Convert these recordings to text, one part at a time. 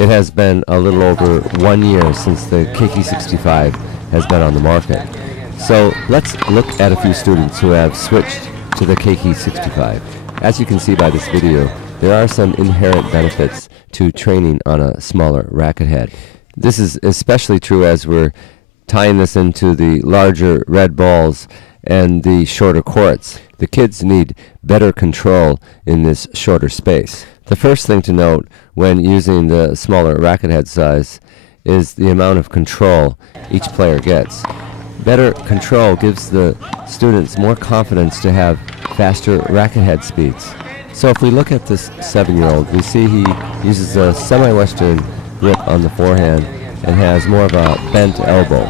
It has been a little over 1 year since the Keiki 65 has been on the market. So let's look at a few students who have switched to the Keiki 65. As you can see by this video, there are some inherent benefits to training on a smaller racket head. This is especially true as we're tying this into the larger red balls and the shorter courts. The kids need better control in this shorter space. The first thing to note when using the smaller racket head size is the amount of control each player gets. Better control gives the students more confidence to have faster racket head speeds. So if we look at this 7-year-old, we see he uses a semi-western grip on the forehand and has more of a bent elbow.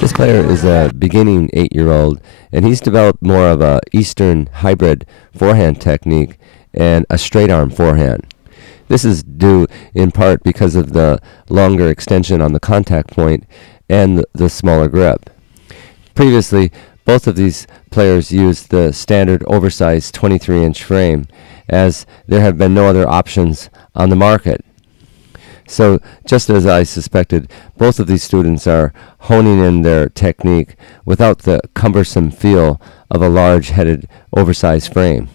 This player is a beginning 8-year-old, and he's developed more of a Eastern hybrid forehand technique and a straight arm forehand. This is due in part because of the longer extension on the contact point and the smaller grip. Previously, both of these players used the standard oversized 23-inch frame, as there have been no other options on the market. So, just as I suspected, both of these students are honing in their technique without the cumbersome feel of a large-headed, oversized frame.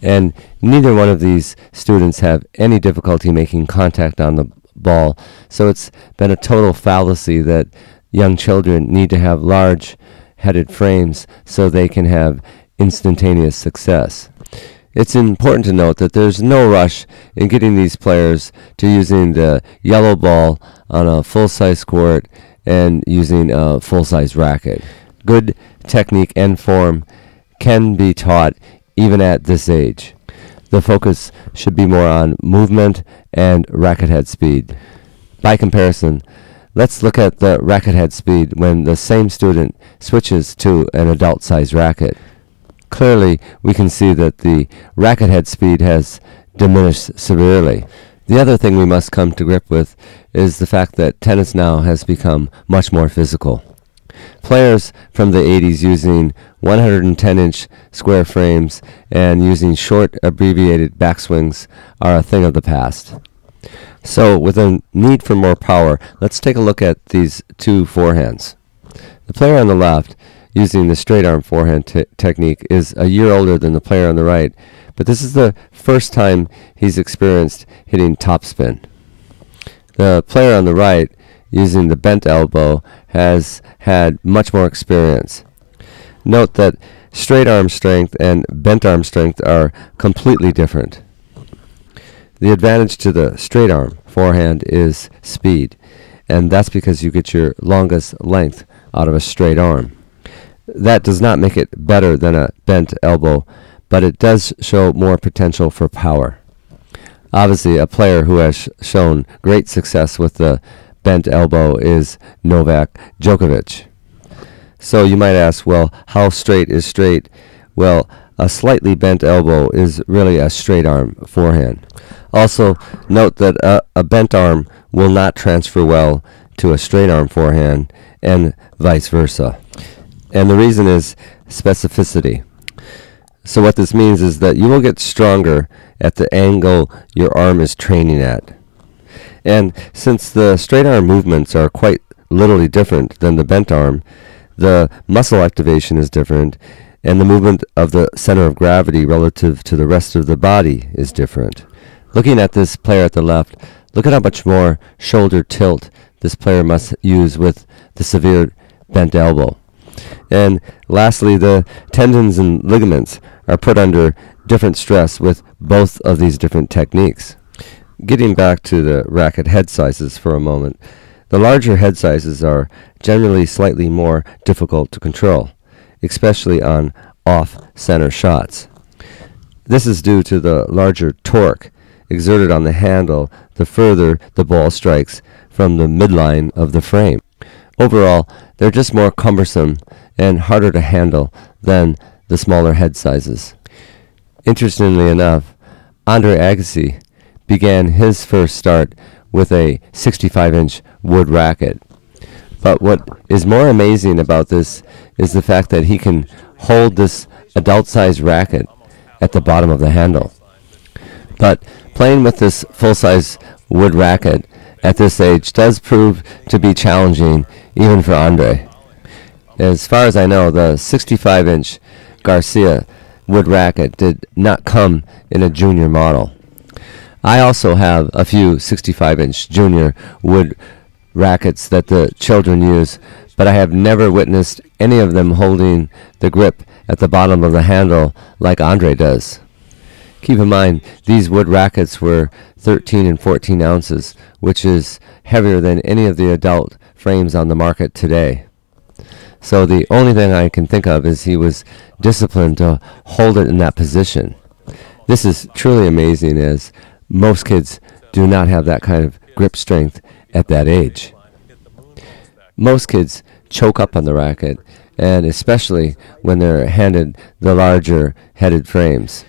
And neither one of these students have any difficulty making contact on the ball, so it's been a total fallacy that young children need to have large-headed frames so they can have instantaneous success. It's important to note that there's no rush in getting these players to using the yellow ball on a full-size court and using a full-size racket. Good technique and form can be taught even at this age. The focus should be more on movement and racket head speed. By comparison, let's look at the racket head speed when the same student switches to an adult-size racket. Clearly, we can see that the racket head speed has diminished severely. The other thing we must come to grip with is the fact that tennis now has become much more physical. Players from the 80s using 110-inch square frames and using short, abbreviated backswings are a thing of the past. So, with a need for more power, let's take a look at these two forehands. The player on the left, using the straight arm forehand technique, is a year older than the player on the right, but this is the first time he's experienced hitting topspin. The player on the right, using the bent elbow, has had much more experience. Note that straight arm strength and bent arm strength are completely different. The advantage to the straight arm forehand is speed, and that's because you get your longest length out of a straight arm. That does not make it better than a bent elbow, but it does show more potential for power. Obviously, a player who has shown great success with the bent elbow is Novak Djokovic. So you might ask, well, how straight is straight? Well, a slightly bent elbow is really a straight arm forehand. Also, note that a bent arm will not transfer well to a straight arm forehand, and vice versa. And the reason is specificity. So what this means is that you will get stronger at the angle your arm is training at. And since the straight arm movements are quite literally different than the bent arm, the muscle activation is different, and the movement of the center of gravity relative to the rest of the body is different. Looking at this player at the left, look at how much more shoulder tilt this player must use with the severe bent elbow. And lastly, the tendons and ligaments are put under different stress with both of these different techniques. Getting back to the racket head sizes for a moment, the larger head sizes are generally slightly more difficult to control, especially on off-center shots. This is due to the larger torque exerted on the handle the further the ball strikes from the midline of the frame. Overall, they're just more cumbersome and harder to handle than the smaller head sizes. Interestingly enough, Andre Agassi began his first start with a 65-inch wood racket. But what is more amazing about this is the fact that he can hold this adult-sized racket at the bottom of the handle. But playing with this full-size wood racket at this age does prove to be challenging, even for Andre. As far as I know, the 65-inch Garcia wood racket did not come in a junior model. I also have a few 65-inch junior wood rackets that the children use, but I have never witnessed any of them holding the grip at the bottom of the handle like Andre does. Keep in mind, these wood rackets were 13 and 14 ounces, which is heavier than any of the adult frames on the market today. So the only thing I can think of is he was disciplined to hold it in that position. This is truly amazing, as most kids do not have that kind of grip strength at that age. Most kids choke up on the racket, and especially when they're handed the larger headed frames.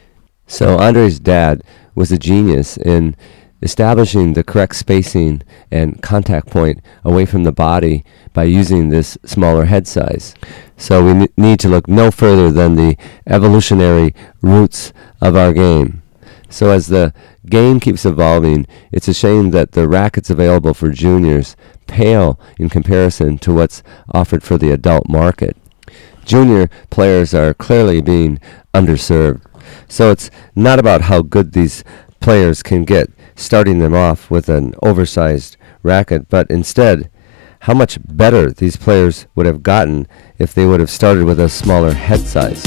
So Andre's dad was a genius in establishing the correct spacing and contact point away from the body by using this smaller head size. So we need to look no further than the evolutionary roots of our game. So as the game keeps evolving, it's a shame that the rackets available for juniors pale in comparison to what's offered for the adult market. Junior players are clearly being underserved. So it's not about how good these players can get starting them off with an oversized racket, but instead how much better these players would have gotten if they would have started with a smaller head size.